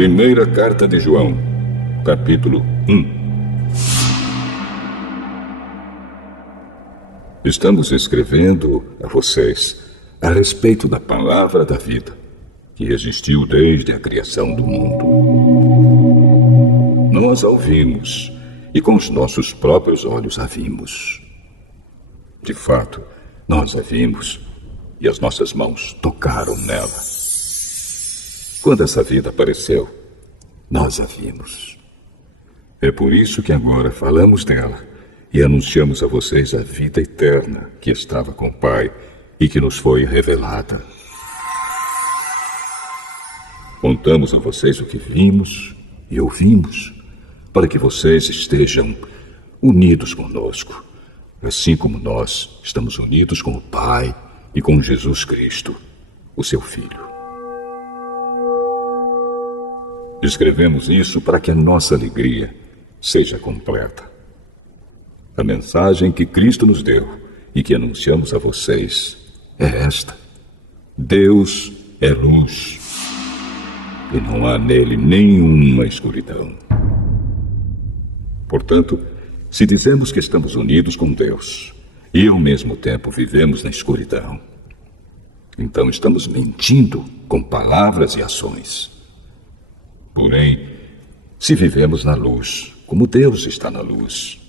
Primeira carta de João, capítulo 1. Estamos escrevendo a vocês a respeito da palavra da vida, que existiu desde a criação do mundo. Nós a ouvimos e com os nossos próprios olhos a vimos. De fato, nós a vimos e as nossas mãos tocaram nela. Quando essa vida apareceu, nós a vimos. É por isso que agora falamos dela e anunciamos a vocês a vida eterna que estava com o Pai e que nos foi revelada. Contamos a vocês o que vimos e ouvimos, para que vocês estejam unidos conosco, assim como nós estamos unidos com o Pai e com Jesus Cristo, o seu Filho. Escrevemos isso para que a nossa alegria seja completa. A mensagem que Cristo nos deu e que anunciamos a vocês é esta: Deus é luz e não há nele nenhuma escuridão. Portanto, se dizemos que estamos unidos com Deus e ao mesmo tempo vivemos na escuridão, então estamos mentindo com palavras e ações. Porém, se vivemos na luz, como Deus está na luz,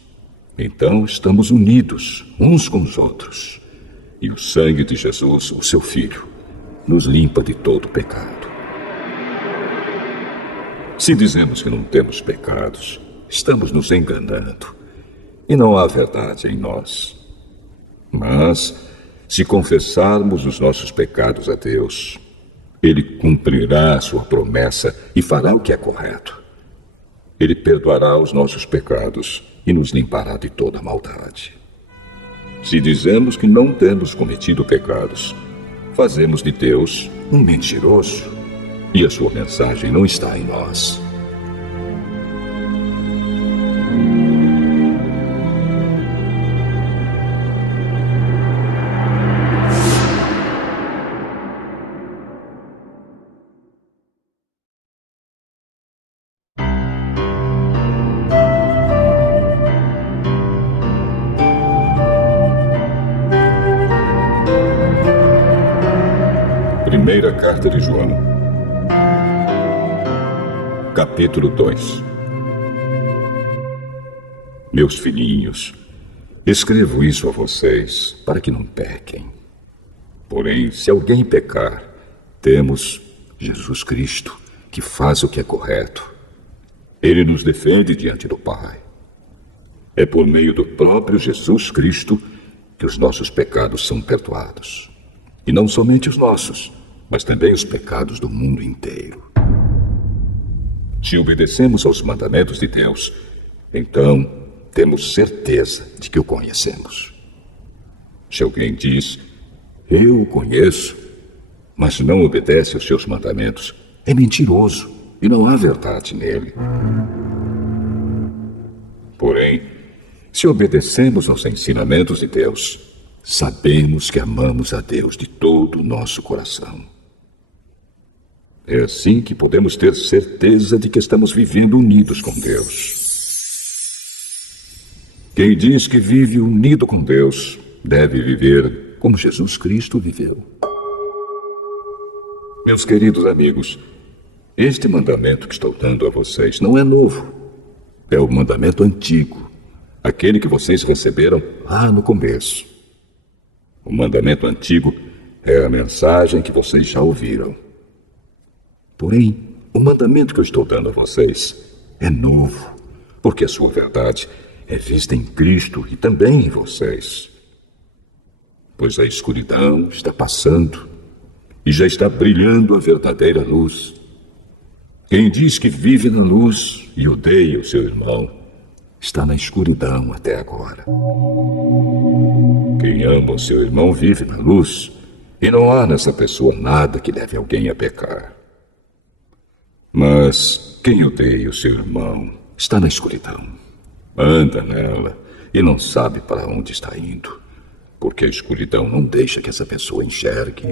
então estamos unidos uns com os outros. E o sangue de Jesus, o seu Filho, nos limpa de todo pecado. Se dizemos que não temos pecados, estamos nos enganando e não há verdade em nós. Mas, se confessarmos os nossos pecados a Deus, Ele cumprirá a sua promessa e fará o que é correto. Ele perdoará os nossos pecados e nos limpará de toda maldade. Se dizemos que não temos cometido pecados, fazemos de Deus um mentiroso e a sua mensagem não está em nós. Primeira carta de João, capítulo 2. Meus filhinhos, escrevo isso a vocês para que não pequem. Porém, se alguém pecar, temos Jesus Cristo, que faz o que é correto. Ele nos defende diante do Pai. É por meio do próprio Jesus Cristo que os nossos pecados são perdoados. E não somente os nossos, mas também os pecados do mundo inteiro. Se obedecemos aos mandamentos de Deus, então temos certeza de que o conhecemos. Se alguém diz, eu o conheço, mas não obedece aos seus mandamentos, é mentiroso e não há verdade nele. Porém, se obedecemos aos ensinamentos de Deus, sabemos que amamos a Deus de todo o nosso coração. É assim que podemos ter certeza de que estamos vivendo unidos com Deus. Quem diz que vive unido com Deus deve viver como Jesus Cristo viveu. Meus queridos amigos, este mandamento que estou dando a vocês não é novo. É o mandamento antigo, aquele que vocês receberam lá no começo. O mandamento antigo é a mensagem que vocês já ouviram. Porém, o mandamento que eu estou dando a vocês é novo, porque a sua verdade é vista em Cristo e também em vocês. Pois a escuridão está passando e já está brilhando a verdadeira luz. Quem diz que vive na luz e odeia o seu irmão, está na escuridão até agora. Quem ama o seu irmão vive na luz, e não há nessa pessoa nada que leve alguém a pecar. Mas quem odeia o seu irmão está na escuridão. Anda nela e não sabe para onde está indo, porque a escuridão não deixa que essa pessoa enxergue.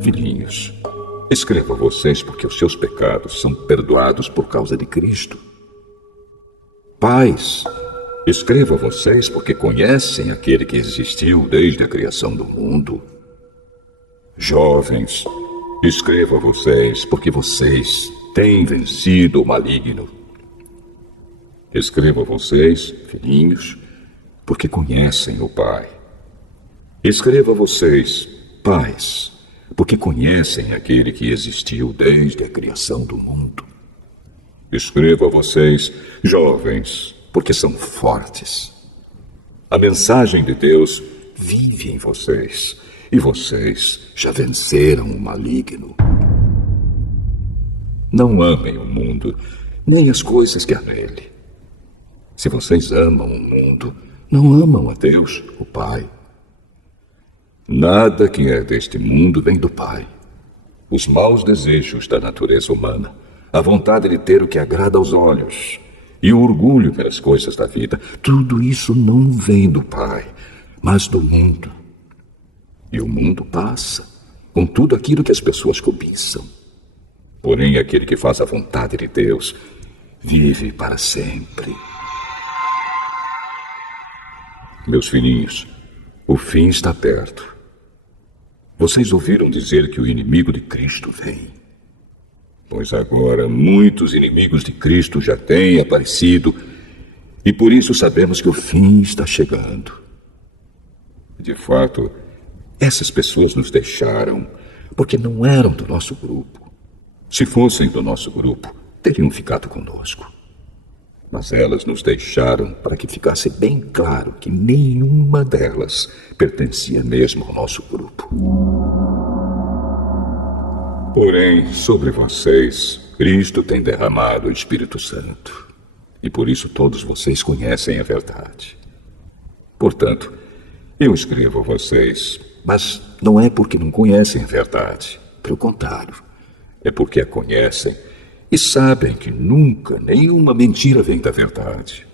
Filhinhos, Escrevo a vocês porque os seus pecados são perdoados por causa de Cristo. Pais, escrevo a vocês porque conhecem aquele que existiu desde a criação do mundo. Jovens, escrevo a vocês porque vocês têm vencido o maligno. Escrevo a vocês, filhinhos, porque conhecem o Pai. Escrevo a vocês, pais, porque conhecem aquele que existiu desde a criação do mundo. Escrevo a vocês, jovens, porque são fortes. A mensagem de Deus vive em vocês, e vocês já venceram o maligno. Não amem o mundo, nem as coisas que há nele. Se vocês amam o mundo, não amam a Deus, o Pai. Nada que é deste mundo vem do Pai. Os maus desejos da natureza humana, a vontade de ter o que agrada aos olhos e o orgulho pelas coisas da vida, tudo isso não vem do Pai, mas do mundo. E o mundo passa, com tudo aquilo que as pessoas cobiçam. Porém, aquele que faz a vontade de Deus vive para sempre. Meus filhinhos, o fim está perto. Vocês ouviram dizer que o inimigo de Cristo vem. Pois agora muitos inimigos de Cristo já têm aparecido, e por isso sabemos que o fim está chegando. De fato, essas pessoas nos deixaram porque não eram do nosso grupo. Se fossem do nosso grupo, teriam ficado conosco. Mas elas nos deixaram para que ficasse bem claro que nenhuma delas pertencia mesmo ao nosso grupo. Porém, sobre vocês, Cristo tem derramado o Espírito Santo. E por isso todos vocês conhecem a verdade. Portanto, eu escrevo a vocês, mas não é porque não conhecem a verdade. Pelo contrário, é porque a conhecem e sabem que nunca nenhuma mentira vem da verdade.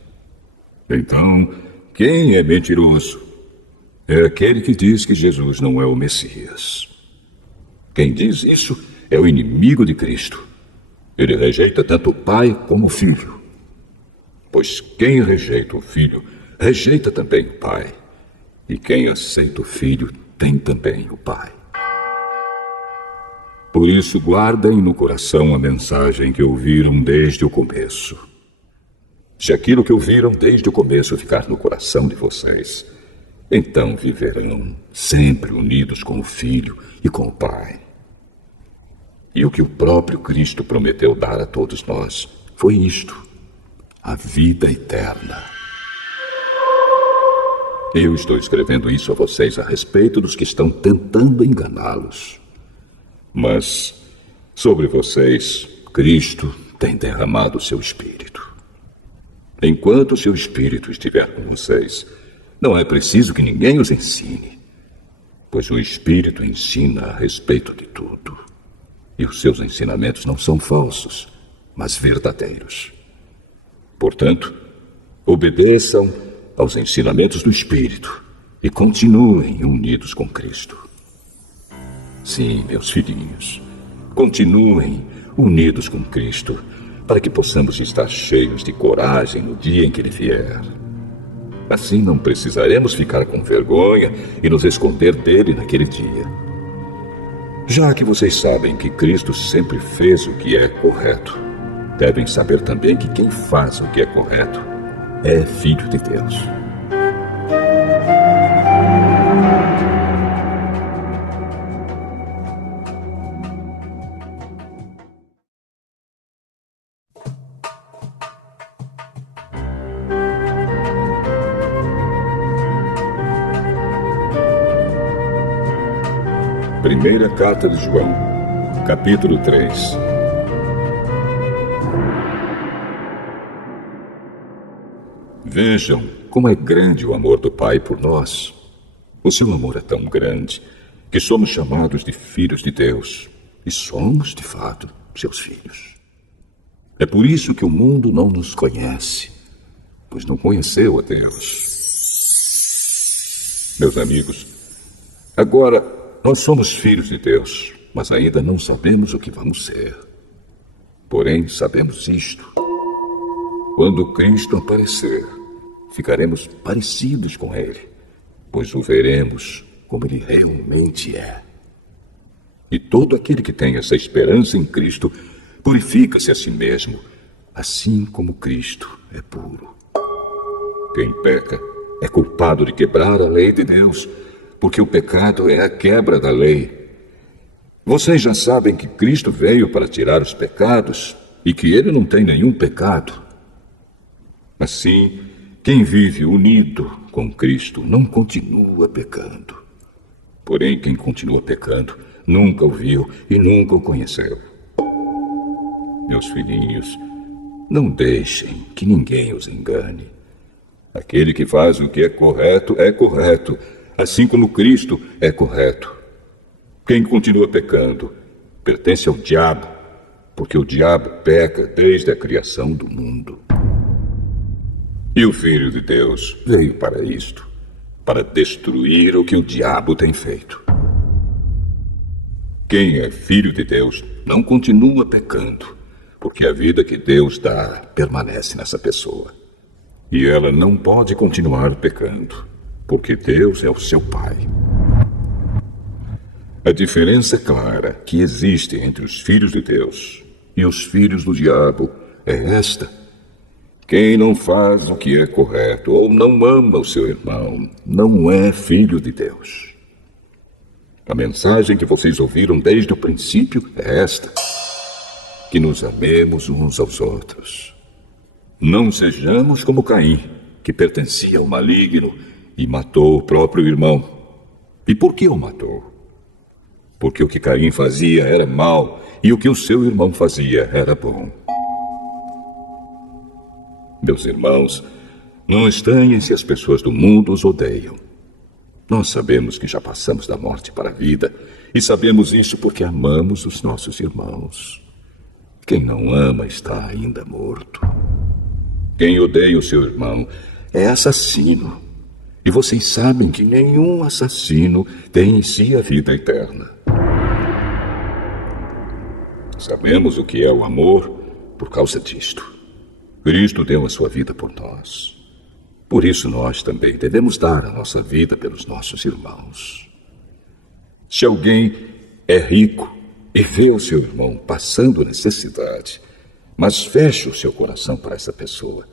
Então, quem é mentiroso? É aquele que diz que Jesus não é o Messias. Quem diz isso é o inimigo de Cristo. Ele rejeita tanto o Pai como o Filho. Pois quem rejeita o Filho, rejeita também o Pai. E quem aceita o Filho, tem também o Pai. Por isso, guardem no coração a mensagem que ouviram desde o começo. Se aquilo que ouviram desde o começo ficar no coração de vocês, então viverão sempre unidos com o Filho e com o Pai. E o que o próprio Cristo prometeu dar a todos nós foi isto: a vida eterna. Eu estou escrevendo isso a vocês a respeito dos que estão tentando enganá-los. Mas sobre vocês, Cristo tem derramado o seu Espírito. Enquanto o seu Espírito estiver com vocês, não é preciso que ninguém os ensine, pois o Espírito ensina a respeito de tudo. E os seus ensinamentos não são falsos, mas verdadeiros. Portanto, obedeçam aos ensinamentos do Espírito e continuem unidos com Cristo. Sim, meus filhinhos, continuem unidos com Cristo, para que possamos estar cheios de coragem no dia em que Ele vier. Assim não precisaremos ficar com vergonha e nos esconder dele naquele dia. Já que vocês sabem que Cristo sempre fez o que é correto, devem saber também que quem faz o que é correto é filho de Deus. Primeira Carta de João, capítulo 3. Vejam como é grande o amor do Pai por nós. O seu amor é tão grande que somos chamados de filhos de Deus. E somos, de fato, seus filhos. É por isso que o mundo não nos conhece, pois não conheceu a Deus. Meus amigos, agora nós somos filhos de Deus, mas ainda não sabemos o que vamos ser. Porém, sabemos isto: quando Cristo aparecer, ficaremos parecidos com Ele, pois o veremos como Ele realmente é. E todo aquele que tem essa esperança em Cristo purifica-se a si mesmo, assim como Cristo é puro. Quem peca é culpado de quebrar a lei de Deus, porque o pecado é a quebra da lei. Vocês já sabem que Cristo veio para tirar os pecados e que Ele não tem nenhum pecado. Assim, quem vive unido com Cristo não continua pecando. Porém, quem continua pecando nunca o viu e nunca o conheceu. Meus filhinhos, não deixem que ninguém os engane. Aquele que faz o que é correto, assim como Cristo é correto. Quem continua pecando pertence ao diabo, porque o diabo peca desde a criação do mundo. E o Filho de Deus veio para isto, para destruir o que o diabo tem feito. Quem é filho de Deus não continua pecando, porque a vida que Deus dá permanece nessa pessoa. E ela não pode continuar pecando, porque Deus é o seu Pai. A diferença clara que existe entre os filhos de Deus e os filhos do diabo é esta: quem não faz o que é correto ou não ama o seu irmão não é filho de Deus. A mensagem que vocês ouviram desde o princípio é esta: que nos amemos uns aos outros. Não sejamos como Caim, que pertencia ao maligno e matou o próprio irmão. E por que o matou? Porque o que Caim fazia era mal e o que o seu irmão fazia era bom. Meus irmãos, não estranhem se as pessoas do mundo os odeiam. Nós sabemos que já passamos da morte para a vida, e sabemos isso porque amamos os nossos irmãos. Quem não ama está ainda morto. Quem odeia o seu irmão é assassino. E vocês sabem que nenhum assassino tem em si a vida eterna. Sabemos o que é o amor por causa disto. Cristo deu a sua vida por nós. Por isso nós também devemos dar a nossa vida pelos nossos irmãos. Se alguém é rico e vê o seu irmão passando necessidade, mas fecha o seu coração para essa pessoa,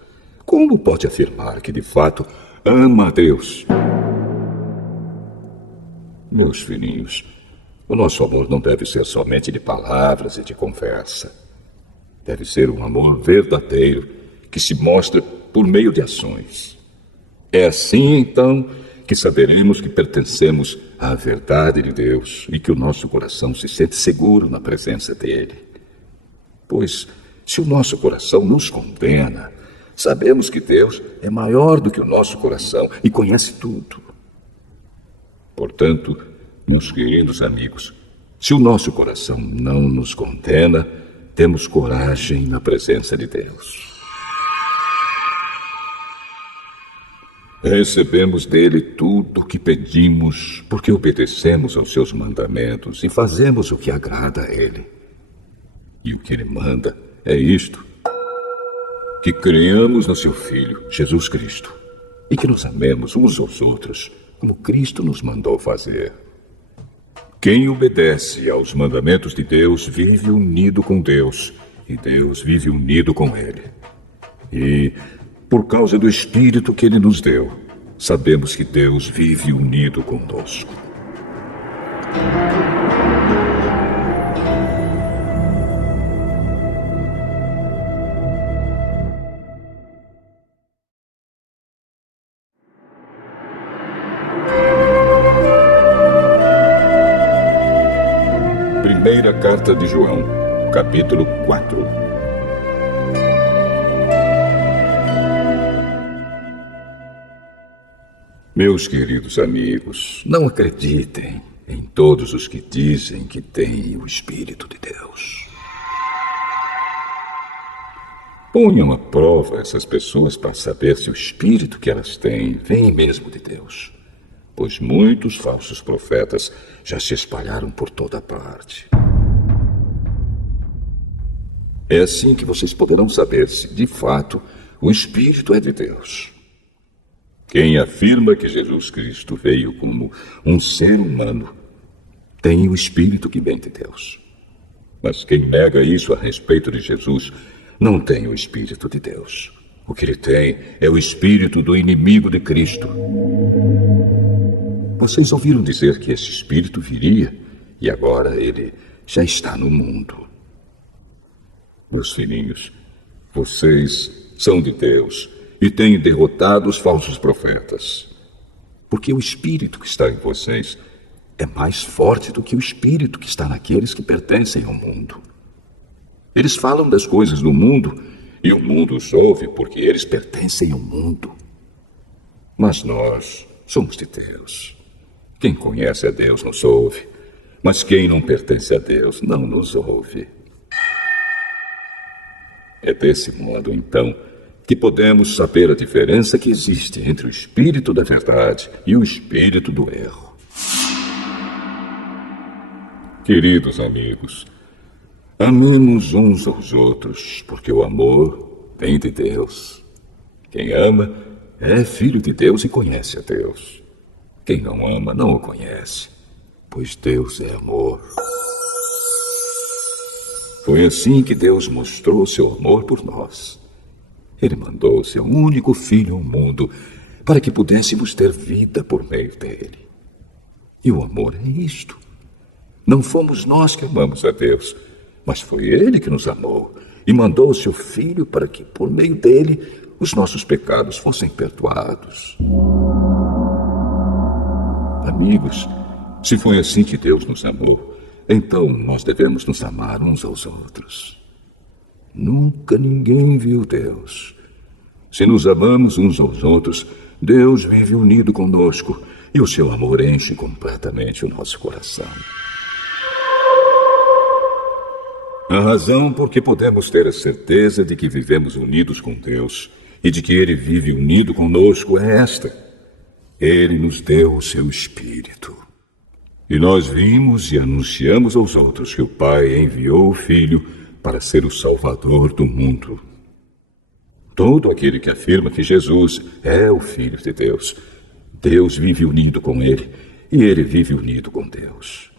como pode afirmar que de fato ama a Deus? Meus filhinhos, o nosso amor não deve ser somente de palavras e de conversa. Deve ser um amor verdadeiro que se mostra por meio de ações. É assim, então, que saberemos que pertencemos à verdade de Deus e que o nosso coração se sente seguro na presença dele. Pois, se o nosso coração nos condena, sabemos que Deus é maior do que o nosso coração e conhece tudo. Portanto, meus queridos amigos, se o nosso coração não nos condena, temos coragem na presença de Deus. Recebemos dele tudo o que pedimos, porque obedecemos aos seus mandamentos e fazemos o que agrada a ele. E o que ele manda é isto: que creamos no seu Filho, Jesus Cristo, e que nos amemos uns aos outros, como Cristo nos mandou fazer. Quem obedece aos mandamentos de Deus vive unido com Deus, e Deus vive unido com ele. E, por causa do Espírito que ele nos deu, sabemos que Deus vive unido conosco. Primeira Carta de João, capítulo 4. Meus queridos amigos, não acreditem em todos os que dizem que têm o Espírito de Deus. Ponham à prova essas pessoas para saber se o Espírito que elas têm vem mesmo de Deus. pois muitos falsos profetas já se espalharam por toda parte. É assim que vocês poderão saber se, de fato, o Espírito é de Deus. Quem afirma que Jesus Cristo veio como um ser humano tem o Espírito que vem de Deus. Mas quem nega isso a respeito de Jesus não tem o Espírito de Deus. O que ele tem é o espírito do inimigo de Cristo. Vocês ouviram dizer que esse espírito viria e agora ele já está no mundo. Meus filhinhos, vocês são de Deus e têm derrotado os falsos profetas. Porque o espírito que está em vocês é mais forte do que o espírito que está naqueles que pertencem ao mundo. Eles falam das coisas do mundo e o mundo os ouve porque eles pertencem ao mundo. Mas nós somos de Deus. Quem conhece a Deus nos ouve, mas quem não pertence a Deus não nos ouve. É desse modo, então, que podemos saber a diferença que existe entre o espírito da verdade e o espírito do erro. Queridos amigos, amemos uns aos outros, porque o amor vem de Deus. Quem ama é filho de Deus e conhece a Deus. Quem não ama não o conhece, pois Deus é amor. Foi assim que Deus mostrou seu amor por nós. Ele mandou seu único filho ao mundo para que pudéssemos ter vida por meio dele. E o amor é isto. Não fomos nós que amamos a Deus, mas foi ele que nos amou e mandou o seu filho para que, por meio dele, os nossos pecados fossem perdoados. Amigos, se foi assim que Deus nos amou, então nós devemos nos amar uns aos outros. Nunca ninguém viu Deus. Se nos amamos uns aos outros, Deus vive unido conosco e o seu amor enche completamente o nosso coração. A razão por que podemos ter a certeza de que vivemos unidos com Deus e de que Ele vive unido conosco é esta: Ele nos deu o seu Espírito. E nós vimos e anunciamos aos outros que o Pai enviou o Filho para ser o Salvador do mundo. Todo aquele que afirma que Jesus é o Filho de Deus, Deus vive unido com Ele e Ele vive unido com Deus.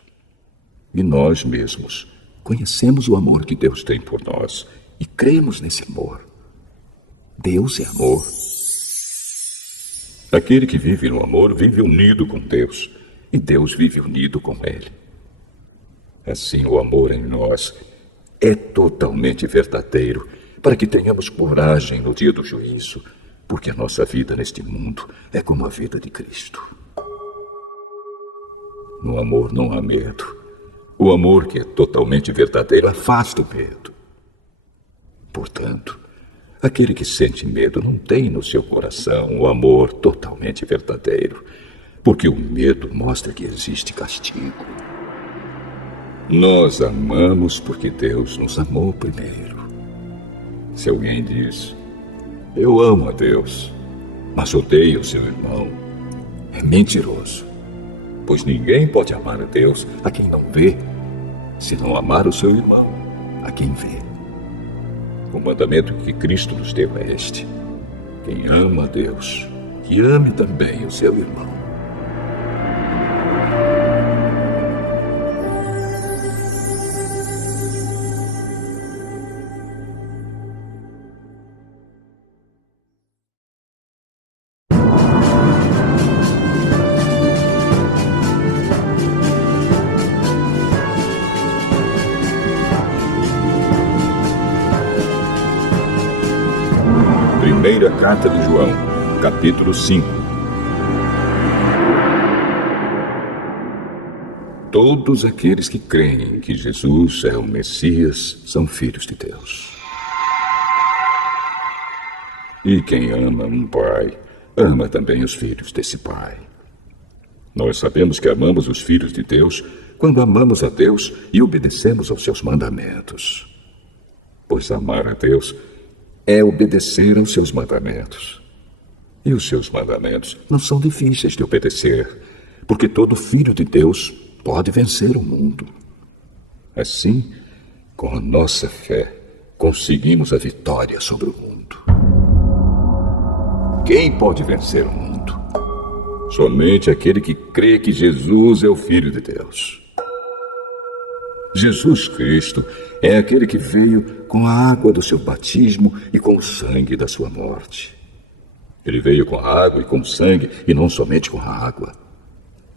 E nós mesmos conhecemos o amor que Deus tem por nós e cremos nesse amor. Deus é amor. Aquele que vive no amor vive unido com Deus e Deus vive unido com ele. Assim, o amor em nós é totalmente verdadeiro, para que tenhamos coragem no dia do juízo, porque a nossa vida neste mundo é como a vida de Cristo. No amor não há medo. O amor que é totalmente verdadeiro afasta o medo. Portanto, aquele que sente medo não tem no seu coração o amor totalmente verdadeiro, porque o medo mostra que existe castigo. Nós amamos porque Deus nos amou primeiro. Se alguém diz, eu amo a Deus, mas odeio o seu irmão, é mentiroso. Pois ninguém pode amar a Deus a quem não vê, se não amar o seu irmão, a quem vê. O mandamento que Cristo nos deu é este: quem ama a Deus, que ame também o seu irmão. Primeira Carta de João, capítulo 5. Todos aqueles que creem que Jesus é o Messias são filhos de Deus. E quem ama um pai, ama também os filhos desse pai. Nós sabemos que amamos os filhos de Deus quando amamos a Deus e obedecemos aos seus mandamentos. Pois amar a Deus é obedecer aos seus mandamentos. E os seus mandamentos não são difíceis de obedecer, porque todo filho de Deus pode vencer o mundo. Assim, com a nossa fé, conseguimos a vitória sobre o mundo. Quem pode vencer o mundo? Somente aquele que crê que Jesus é o Filho de Deus. Jesus Cristo é aquele que veio com a água do seu batismo e com o sangue da sua morte. Ele veio com a água e com o sangue, e não somente com a água.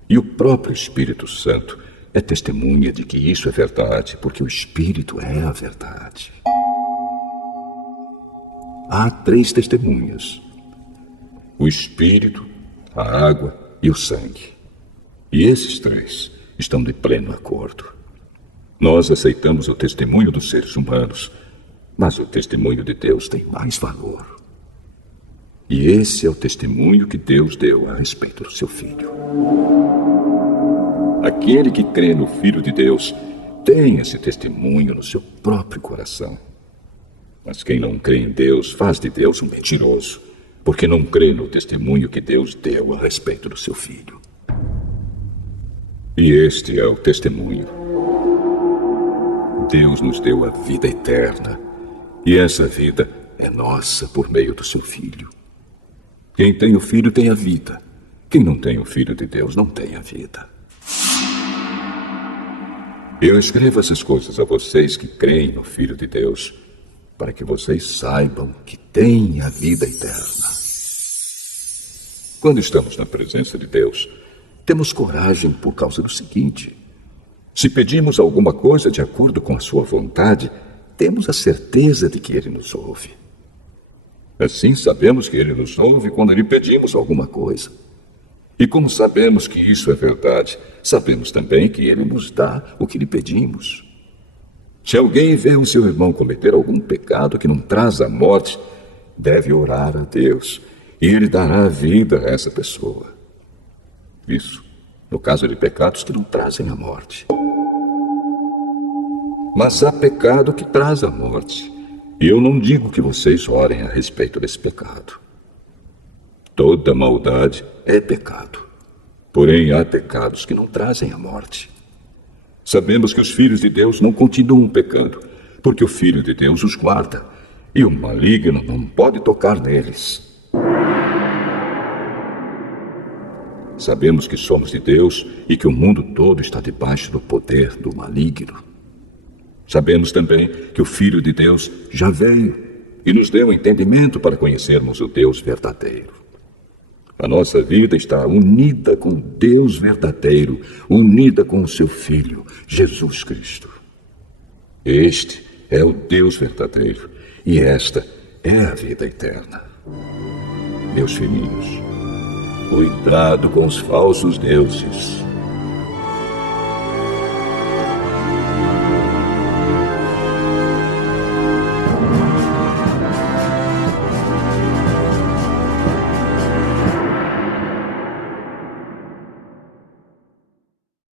E o próprio Espírito Santo é testemunha de que isso é verdade, porque o Espírito é a verdade. Há 3 testemunhas: o Espírito, a água e o sangue. E esses 3 estão de pleno acordo. Nós aceitamos o testemunho dos seres humanos, mas o testemunho de Deus tem mais valor. E esse é o testemunho que Deus deu a respeito do seu Filho. Aquele que crê no Filho de Deus tem esse testemunho no seu próprio coração. Mas quem não crê em Deus faz de Deus um mentiroso, porque não crê no testemunho que Deus deu a respeito do seu Filho. E este é o testemunho. Deus nos deu a vida eterna, e essa vida é nossa por meio do seu Filho. Quem tem o Filho tem a vida. Quem não tem o Filho de Deus não tem a vida. Eu escrevo essas coisas a vocês que creem no Filho de Deus, para que vocês saibam que têm a vida eterna. Quando estamos na presença de Deus, temos coragem por causa do seguinte: se pedimos alguma coisa de acordo com a sua vontade, temos a certeza de que Ele nos ouve. Assim, sabemos que Ele nos ouve quando lhe pedimos alguma coisa. E como sabemos que isso é verdade, sabemos também que Ele nos dá o que lhe pedimos. Se alguém vê o seu irmão cometer algum pecado que não traz a morte, deve orar a Deus, e Ele dará vida a essa pessoa. Isso, no caso de pecados que não trazem a morte. Mas há pecado que traz a morte. E eu não digo que vocês orem a respeito desse pecado. Toda maldade é pecado. Porém, há pecados que não trazem a morte. Sabemos que os filhos de Deus não continuam pecando, porque o Filho de Deus os guarda, e o maligno não pode tocar neles. Sabemos que somos de Deus e que o mundo todo está debaixo do poder do maligno. Sabemos também que o Filho de Deus já veio e nos deu entendimento para conhecermos o Deus verdadeiro. A nossa vida está unida com Deus verdadeiro, unida com o seu Filho, Jesus Cristo. Este é o Deus verdadeiro e esta é a vida eterna. Meus filhinhos, cuidado com os falsos deuses.